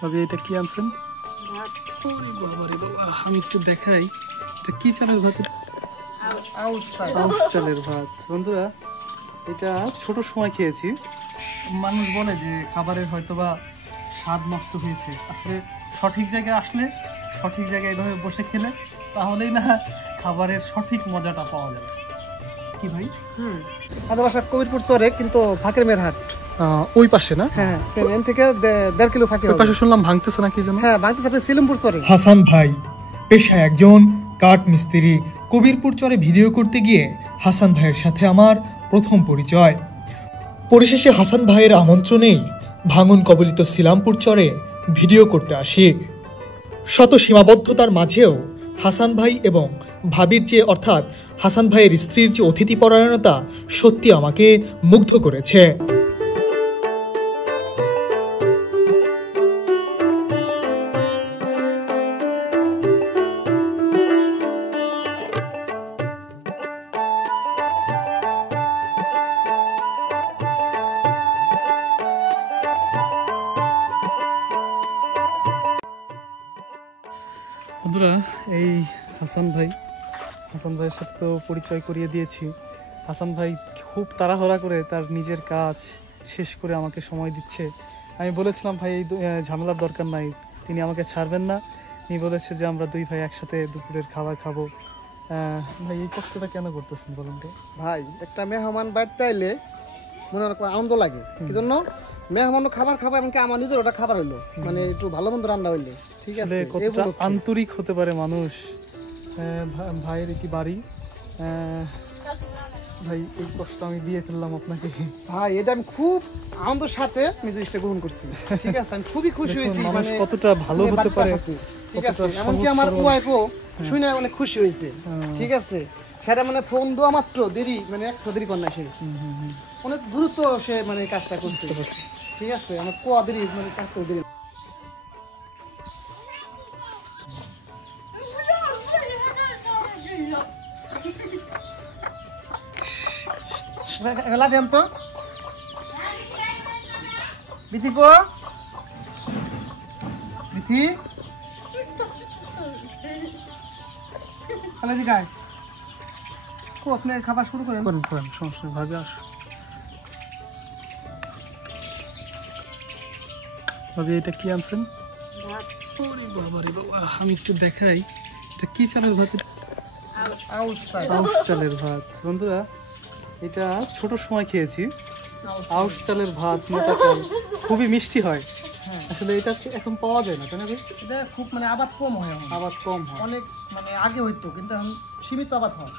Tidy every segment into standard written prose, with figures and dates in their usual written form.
ভাবি এটা কি আনছেন? ওরে বাবা রে বাবা, আমি একটু দেখাই এটা কি চালের ভাত। আউশ চালের ভাত। বন্ধুরা এটা ছোট সময় খেয়েছি। মানুষ বলে যে খাবারের হয়তোবা স্বাদ নষ্ট হয়েছে, আসলে সঠিক জায়গায় আসলে সঠিক জায়গায় এভাবে বসে খেলে তাহলেই না খাবারের সঠিক মজাটা পাওয়া যাবে। কি ভাই? আমাদের বাসা কবিরপুর চরে, কিন্তু ফাঁকের মেয়ের হাট ওই পাশে না? হ্যাঁ, এখান থেকে 1.5 কিলো ফাঁকে। ওই পাশে শুনলাম ভাঙতেছে না কি যেন? হ্যাঁ, ভাঙতেছে আপনি সিলমপুর চরে। হাসান ভাই পেশায় একজন কাঠ মিস্ত্রি। কবিরপুর চরে ভিডিও করতে গিয়ে হাসান ভাইয়ের সাথে আমার প্রথম পরিচয়। পরিশেষে হাসান ভাইয়ের আমন্ত্রণেই ভাঙন কবলিত সিলামপুর চরে ভিডিও করতে আসি। শত সীমাবদ্ধতার মাঝেও হাসান ভাই এবং ভাবির যে অর্থাৎ হাসান ভাইয়ের স্ত্রীর যে অতিথিপরায়ণতা সত্যি আমাকে মুগ্ধ করেছে। বন্ধুরা এই হাসান ভাইয়ের সাথে তো পরিচয় করিয়ে দিয়েছি। হাসান ভাই খুব তাড়াহুড়া করে তার নিজের কাজ শেষ করে আমাকে সময় দিচ্ছে। আমি বলেছিলাম ভাই এই ঝামেলার দরকার নাই, তিনি আমাকে ছাড়বেন না। তিনি বলেছে যে আমরা দুই ভাই একসাথে দুপুরের খাবার খাবো। ভাই এই কষ্টটা কেন করতেছেন বলুন তো? ভাই একটা মেহমান বাড়িতে আইলে মনে অনেক আনন্দ লাগে, কি জন্য মেহমানও খাবার খাবে, এমনকি আমার নিজের ওটা খাবার হইলো, মানে একটু ভালো মন্দ রান্না হইলে। ঠিক আছে, কতটা আন্তরিক হতে পারে মানুষ। ভাইয়ের কি বাড়ি? ভাই এই কষ্ট আমি দিয়ে ফেললাম আপনাকে। ভাই এটা আমি খুব আনন্দের সাথে আমি জিনিসটা গ্রহণ করছি। ঠিক আছে, আমি খুবই খুশি হয়েছি। মানে কতটা ভালো হতে পারে। ঠিক আছে, এমনকি আমার ওয়াইফও শুনে অনেক খুশি হয়েছে। ঠিক আছে, সেটা মানে ফোন দেওয়া মাত্র দেরি, মানে একটা দেরি কর না, সে অনেক দ্রুত সে মানে কাজটা করছে। ঠিক আছে, আমার কোয়া দেরি মানে কাজটা দেরি। দেন তো বিথি কো, বিথি খালে দিকায় কো, আপনি খাবার শুরু করেন। সমস্যা নেই, ভাবি আস। ভাবি এটা কি আনছেন? ওরে বাবা রে বাবা, আমি একটু দেখাই এটা কি চালের ভাত। আউশ চালের ভাত। বন্ধুরা এটা ছোট সময় খেয়েছি। আউশ চালের ভাত, মোটা চাল, খুবই মিষ্টি হয়। আসলে এটা এখন পাওয়া যায় না, তাই না ভাই? এটা খুব মানে আবাদ কম হয়, আবাদ কম হয়, অনেক মানে আগে হইতো, কিন্তু এখন সীমিত আবাদ হয়।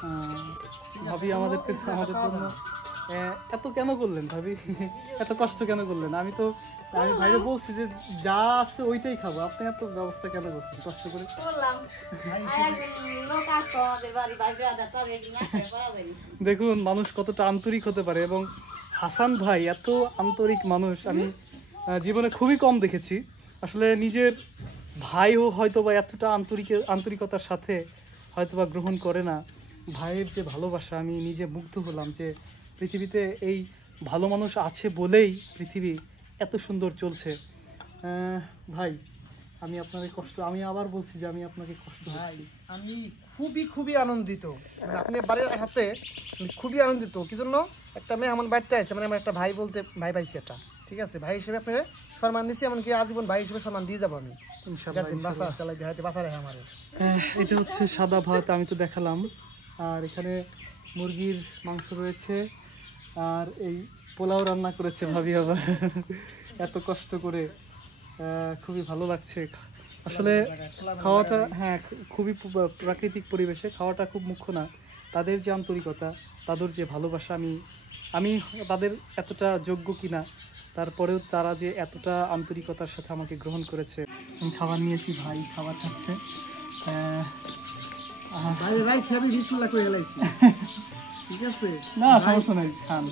ভাবি আমাদের জন্য এত কেন করলেন ভাবি? এত কষ্ট কেন করলেন? আমি ভাইরে বলছি যে যা আছে ওইটাই খাবো, আপনি এত ব্যবস্থা কেন করছেন কষ্ট করে? দেখুন মানুষ কতটা আন্তরিক হতে পারে, এবং হাসান ভাই এত আন্তরিক মানুষ আমি জীবনে খুবই কম দেখেছি। আসলে নিজের ভাইও হয়তো বা এতটা আন্তরিকতার সাথে হয়তো বা গ্রহণ করে না। ভাইয়ের যে ভালোবাসা, আমি নিজে মুগ্ধ হলাম যে পৃথিবীতে এই ভালো মানুষ আছে বলেই পৃথিবী এত সুন্দর চলছে। ভাই আমি আপনাদের কষ্ট, আমি আবার বলছি যে আমি আপনাকে কষ্ট ভাই, আমি খুবই আনন্দিত। আপনি বাড়ির হাতে খুবই আনন্দিত। কি জন্য? একটা মেয়ে আমার বাড়িতে আছে, মানে আমার একটা ভাই বলতে ভাই পাইছি এটা। ঠিক আছে, ভাই হিসেবে আপনার সম্মান দিচ্ছি, এমনকি আজীবন ভাই হিসেবে সম্মান দিয়ে যাবো আমি ইনশাআল্লাহ। এটা হচ্ছে সাদা ভাত, আমি তো দেখালাম। আর এখানে মুরগির মাংস রয়েছে, আর এই পোলাও রান্না করেছে ভাবি আবার এত কষ্ট করে। খুবই ভালো লাগছে আসলে খাওয়াটা। হ্যাঁ, খুবই প্রাকৃতিক পরিবেশে খাওয়াটা খুব মুখ্য না, তাদের যে আন্তরিকতা, তাদের যে ভালোবাসা। আমি তাদের এতটা যোগ্য কিনা, তারপরেও তারা যে এতটা আন্তরিকতার সাথে আমাকে গ্রহণ করেছে। আমি খাবার নিয়েছি, ভাই খাবার খাচ্ছে। ঠিক আছে, না সমস্যা নাই, খান।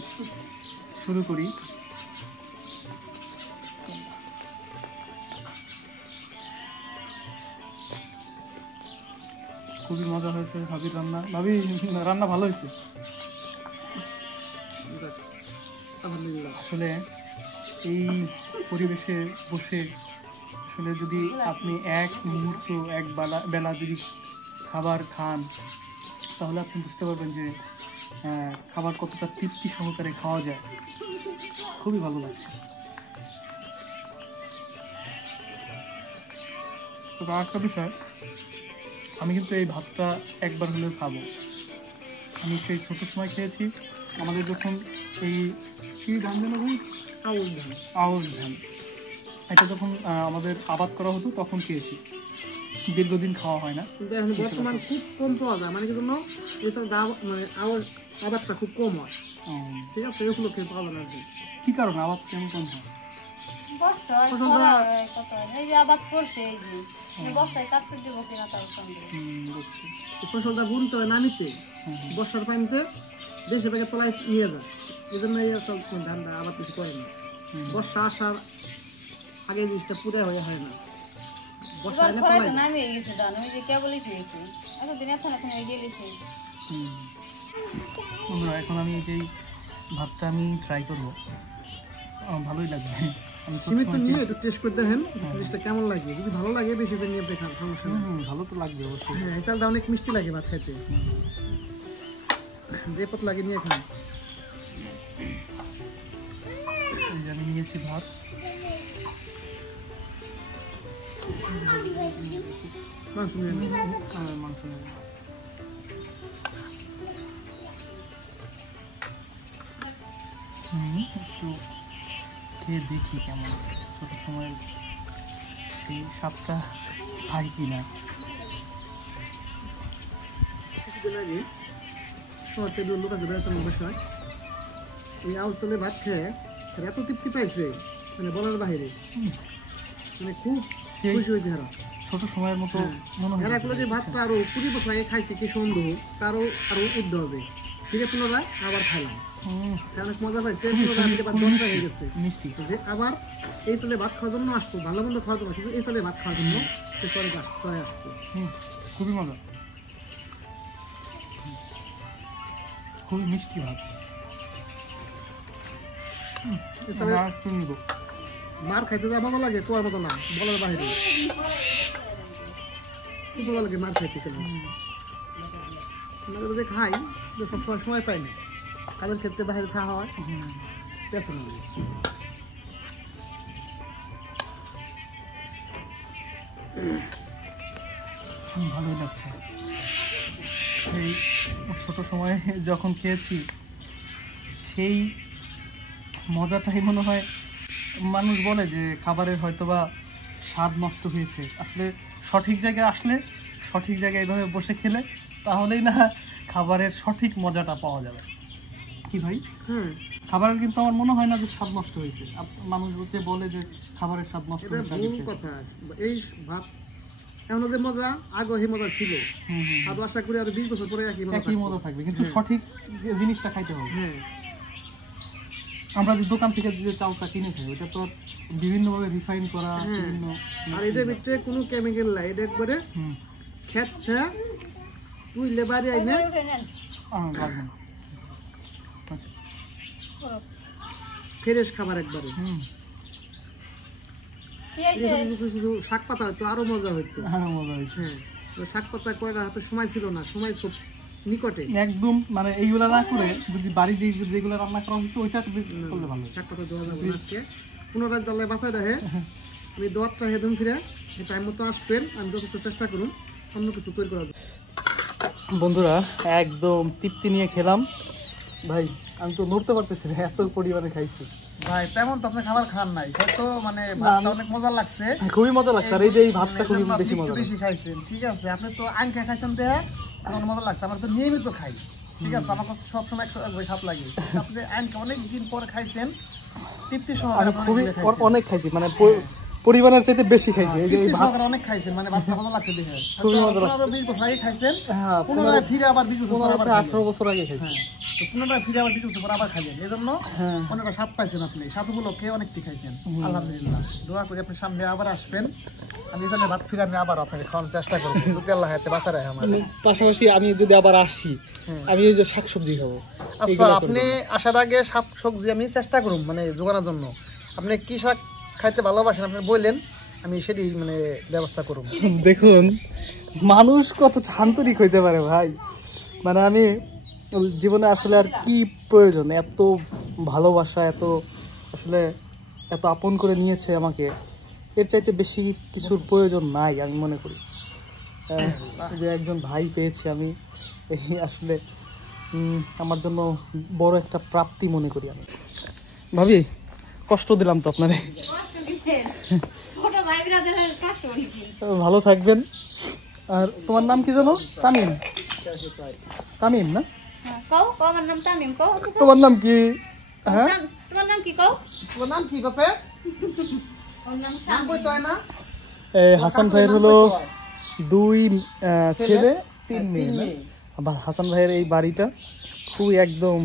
শুরু করি। খুবই মজা হয়েছে ভাবির রান্না। ভাবি রান্না ভালো হয়েছে। আসলে এই পরিবেশে বসে আসলে যদি আপনি এক মুহূর্ত এক বেলা যদি খাবার খান তাহলে আপনি বুঝতে পারবেন যে খাবার কতটা তৃপ্তি সহকারে খাওয়া যায়। খুবই ভালো লাগছে। তো আরেকটা বিষয়, আমি কিন্তু এই ভাতটা একবার হলেও খাবো। আমি সেই ছোট সময় খেয়েছি, আমাদের যখন এই কি ধান যেন ভাই, আউশ ধান, এটা যখন আমাদের আবাদ করা হতো তখন খেয়েছি, দীর্ঘদিন খাওয়া হয় না। কিন্তু এখন বর্তমান খুব কম পাওয়া যায়, মানে কি জন্য এইসব মানে আবাদটা খুব কম হয়, ঠিক আছে, এগুলো খেয়ে পাওয়া যায় না। কি কারণে আবাদ কেমন কম হয়? ফসলটা বুনতে হয় নামিতে, বর্ষার পানিতে দেশে থেকে তলায় নিয়ে যায়, এই জন্য এই সব ধানটা আবাদ কিছু করে না। বর্ষা আসার আগে জিনিসটা পুরো হয়ে হয় না। বন্ধুরা, এখন আমি এই যে ভাতটা আমি ট্রাই করবো, ভালোই লাগবে। আমি সীমিত নিয়ে একটু টেস্ট করে দেখেন জিনিসটা কেমন লাগে, যদি ভালো লাগে বেশি করে নিয়ে দেখান, সমস্যা নেই। ভালো তো লাগবে অবশ্যই। হ্যাঁ, এই চালটা অনেক মিষ্টি লাগে ভাত খাইতে, যে পথ লাগে নিয়ে খান। আমি নিয়েছি ভাত, মাংস নিয়ে নিন। মাংস নেব। একটু খেয়ে দেখি কেমন ছোট সময় সেই স্বাদটা খাই কিনা। কিছুদিন আগে শহর থেকে লোক আছে বেড়াতে বাসায়, এই আউশ চালের ভাত খেয়ে এত তৃপ্তি পাইছে মানে বলার বাহিরে, মানে খুব খুশি হয়েছে এরা। ছোট সময়ের মতো মনে হয়। এরা যে ভাতটা আরো 20 বছর আগে খাইছে, কি সন্দেহ তারও আরো উদ্ধ হবে। ঠিক আছে, পুনরায় আবার খাইলাম, অনেক মজা পাইছে। হয়ে গেছে মিষ্টি, যে আবার এই চালে ভাত খাওয়ার জন্য আসতো, ভালো মন্দ খাওয়ার জন্য, শুধু এই চালে ভাত খাওয়ার জন্য সে চলে আসতো। খুবই মজা, খুবই মিষ্টি ভাত। মার খাইতে যা মজা লাগে তোর মতো না, বলার বাহিরে খুব ভালো লাগে মার খাইতেছিলাম। যে খাই সবসময় সময় পাই না, কাজের ক্ষেত্রে বাইরে খাওয়া হয়, পেছন ভালোই লাগছে। সেই ছোট সময়ে যখন খেয়েছি সেই মজাটাই মনে হয়, মানুষ বলে যে খাবারের হয়তোবা স্বাদ নষ্ট হয়েছে, আসলে সঠিক জায়গায় আসলে, সঠিক জায়গায় এইভাবে বসে খেলে তাহলেই না খাবারের সঠিক মজাটা পাওয়া যাবে। কি ভাই? খাবারের কিন্তু আমার মনে হয় না যে স্বাদ নষ্ট হয়েছে। মানুষ যে বলে যে খাবারের স্বাদ নষ্ট হয়েছে, কথা। এই ভাত এখন যে মজা আগে সেই মজা ছিল, আরো আশা করি আরো 20 বছর পরে একই মজা থাকবে, কিন্তু সঠিক জিনিসটা খাইতে হবে। আমরা যে দোকান থেকে যে চালটা কিনে খাই ওটা তো বিভিন্নভাবে রিফাইন করা, আর এটার ভিতরে কোনো কেমিক্যাল নাই, এটা একবারে খেত তুই লেবারে আইনে ফ্রেশ খাবার একবারে। শাক পাতা হয়তো আরো মজা হইতো, শাক পাতা করার হাতে সময় ছিল না, সময় খুব নিকটে একদম, মানে এইগুলা না করে যদি বাড়ি যেগুলো রান্না করা হয়েছে ওইটা করলে ভালো। শাক পাতা দেওয়া যাবে আজকে পুনরায় দলে বাঁচাই রাখে আমি দোয়ারটা হেদম ফিরে টাইম মতো আসবেন, আমি যতটা চেষ্টা করুন অন্য কিছু তৈরি করা যায়। বন্ধুরা, একদম তৃপ্তি নিয়ে খেলাম ভাই, আমি তো নড়তে পারতেছি না, এত পরিমাণে খাইছি ভাই। তেমন তো আপনি খাবার খান নাই হয়তো, মানে ভাতটা অনেক মজা লাগছে, খুবই মজা লাগছে। আর এই যে এই ভাতটা খুবই বেশি খাইছেন, ঠিক আছে। আপনি তো আইন খাইছেন দেহে এখন মজা লাগছে, আমার তো নিয়মিত খাই, ঠিক আছে, আমার কাছে সবসময় 100 খাপ লাগে। আপনি আইন অনেক দিন পরে খাইছেন, তৃপ্তি সহকারে অনেক খাইছি, মানে পরিমাণের চাইতে বেশি খাইছি। এই যে অনেক খাইছেন, মানে ভাতটা ভালো লাগছে দেখে, খুবই মজা লাগছে। 20 বছর আগে খাইছেন, পুনরায় ফিরে আবার 20 বছর পর আবার 18 বছর আগে খাইছি, তো পুনরায় ফিরে আবার 20 বছর পর আবার খাইলেন, এজন্য অনেকটা স্বাদ পাইছেন আপনি। স্বাদগুলোকে অনেকটি খাইছেন, আলহামদুলিল্লাহ। দোয়া করি আপনি সামনে আবার আসবেন, আমি এখানে ভাত ফিরে আমি আবার আপনাকে খাওয়ানোর চেষ্টা করব, যদি আল্লাহ হাতে বাঁচা রাখে আমার। পাশাপাশি আমি যদি আবার আসি, আমি এই যে শাকসবজি খাবো। আচ্ছা, আপনি আসার আগে শাকসবজি আমি চেষ্টা করুন মানে জোগানোর জন্য। আপনি কি শাক খাইতে ভালোবাসেন আপনি বললেন, আমি সেটাই মানে ব্যবস্থা করব। দেখুন মানুষ কত আন্তরিক হইতে পারে ভাই, মানে আমি জীবনে আসলে আর কি প্রয়োজন, এত ভালোবাসা, এত আসলে এত আপন করে নিয়েছে আমাকে, এর চাইতে বেশি কিছুর প্রয়োজন নাই আমি মনে করি। যে একজন ভাই পেয়েছি আমি, এই আসলে আমার জন্য বড় একটা প্রাপ্তি মনে করি আমি। ভাবি কষ্ট দিলাম তো আপনারে, ভালো থাকবেন। আর তোমার নাম কি জানো? তামিম, তামিম না? তোমার নাম কি? হ্যাঁ তোমার নাম কি বাপে? নাম কইতে হয় না? হাসান ভাইয়ের হলো 2 ছেলে 3 মেয়ে। হাসান ভাইয়ের এই বাড়িটা খুবই একদম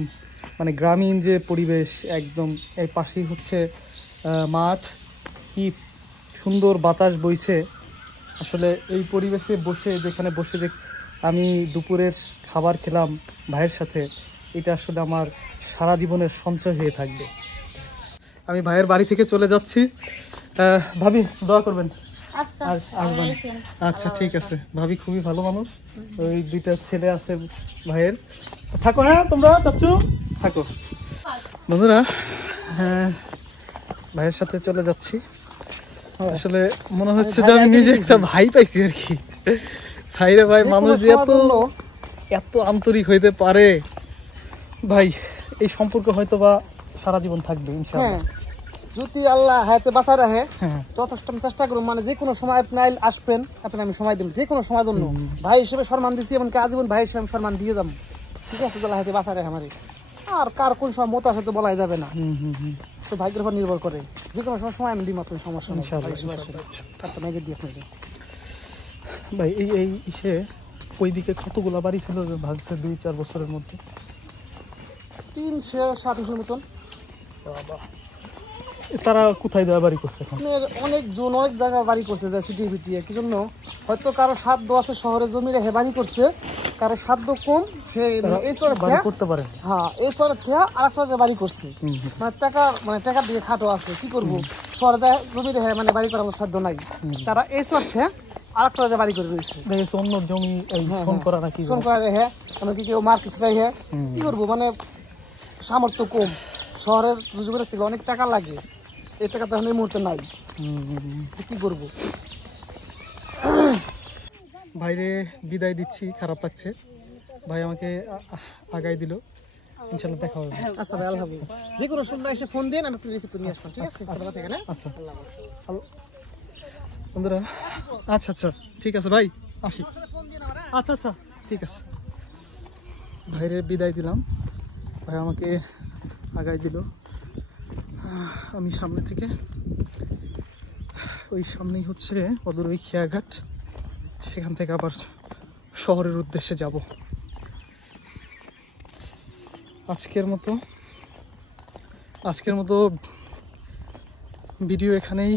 মানে গ্রামীণ যে পরিবেশ, একদম এই পাশেই হচ্ছে মাঠ, কি সুন্দর বাতাস বইছে। আসলে এই পরিবেশে বসে, যেখানে বসে যে আমি দুপুরের খাবার খেলাম ভাইয়ের সাথে, এটা আসলে আমার সারা জীবনের সঞ্চয় হয়ে থাকবে। আমি ভাইয়ের বাড়ি থেকে চলে যাচ্ছি। ভাবি দোয়া করবেন। আর আসবেন। আচ্ছা ঠিক আছে, ভাবি খুবই ভালো মানুষ, ওই 2টা ছেলে আছে ভাইয়ের। থাকো, হ্যাঁ তোমরা চাচ্চু থাকো। বন্ধুরা ভাইয়ের সাথে চলে যাচ্ছি। আসলে মনে হচ্ছে যে আমি নিজে একটা ভাই পাইছি আর কি। ভাই রে ভাই, মানুষ যে এত আন্তরিক হইতে পারে ভাই, এই সম্পর্ক হয়তো বা সারা জীবন থাকবে ইনশাআল্লাহ। যদি আল্লাহ হায়াতে বাঁচা রাখে, যথেষ্ট আমি চেষ্টা করব, মানে যে কোনো সময় আপনি আসবেন, আপনাকে আমি সময় দেব, যে কোনো সময়ের জন্য ভাই হিসেবে সম্মান দিচ্ছি, এমনকি আজীবন ভাই হিসেবে আমি সম্মান দিয়ে যাবো। ঠিক আছে, আল্লাহ হায়াতে বাঁচা রাখে আমারে। আর কার কোন সময় মতো আসে তো বলাই যাবে না, তো ভাগ্যের উপর নির্ভর করে। যে কোনো সময় আমি দিই, মাত্র সমস্যা নেই। ভাই এই ইসে ওইদিকে কতগুলা বাড়ি ছিল যে ভাগছে 2-4 বছরের মধ্যে? 300-700 মতন। তারা কোথায় দেওয়া বাড়ি করছে এখন? অনেক জন অনেক জায়গায় বাড়ি করছে, যায় সিটি ভিটিয়ে। কি জন্য? হয়তো কারো সাধ্য আছে শহরে জমি রেখে বাড়ি করছে, কারো সাধ্য কম, সে এই চরে বাড়ি করতে পারে। হ্যাঁ, এই চরে থেকে আরেক চরে বাড়ি করছে, মানে টাকার দিকে খাটো আছে। কি করবো, শহরে জমি রেখে মানে বাড়ি করার সাধ্য নাই, তারা এই চর থেকে আরেক চরে বাড়ি করে রয়েছে। অন্য জমি ফোন করা নাকি ফোন করা রেখে, মানে কি কেউ মার্কেট রেখে। কি করবো, মানে সামর্থ্য কম, শহরের রোজগারের থেকে অনেক টাকা লাগে, এই টাকা তো এখন এই মুহূর্তে নাই। কি করবো? ভাইরে বিদায় দিচ্ছি, খারাপ লাগছে। ভাই আমাকে আগাই দিল, ইনশাআল্লাহ দেখা হবে। আচ্ছা ভাই, আল্লাহ হাফেজ। যে কোনো সময় এসে ফোন দেন, আমি রিসিভ করে নিয়ে আসলাম। ঠিক আছে, ভালো থাকেন। আচ্ছা বন্ধুরা, আচ্ছা আচ্ছা ঠিক আছে ভাই, আসি। আচ্ছা আচ্ছা ঠিক আছে। ভাইরে বিদায় দিলাম, ভাই আমাকে আগাই দিল। আমি সামনে থেকে, ওই সামনেই হচ্ছে অদূর ওই খেয়াঘাট, সেখান থেকে আবার শহরের উদ্দেশ্যে যাব। আজকের মতো ভিডিও এখানেই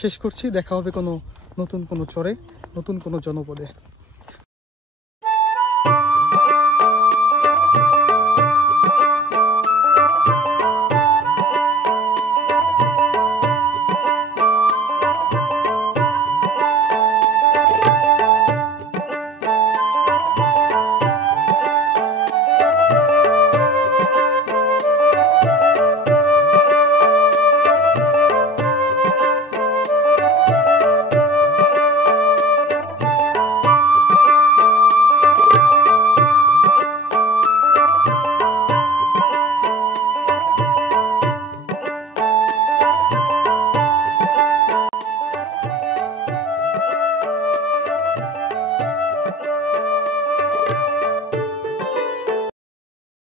শেষ করছি। দেখা হবে নতুন কোনো চরে, নতুন কোনো জনপদে।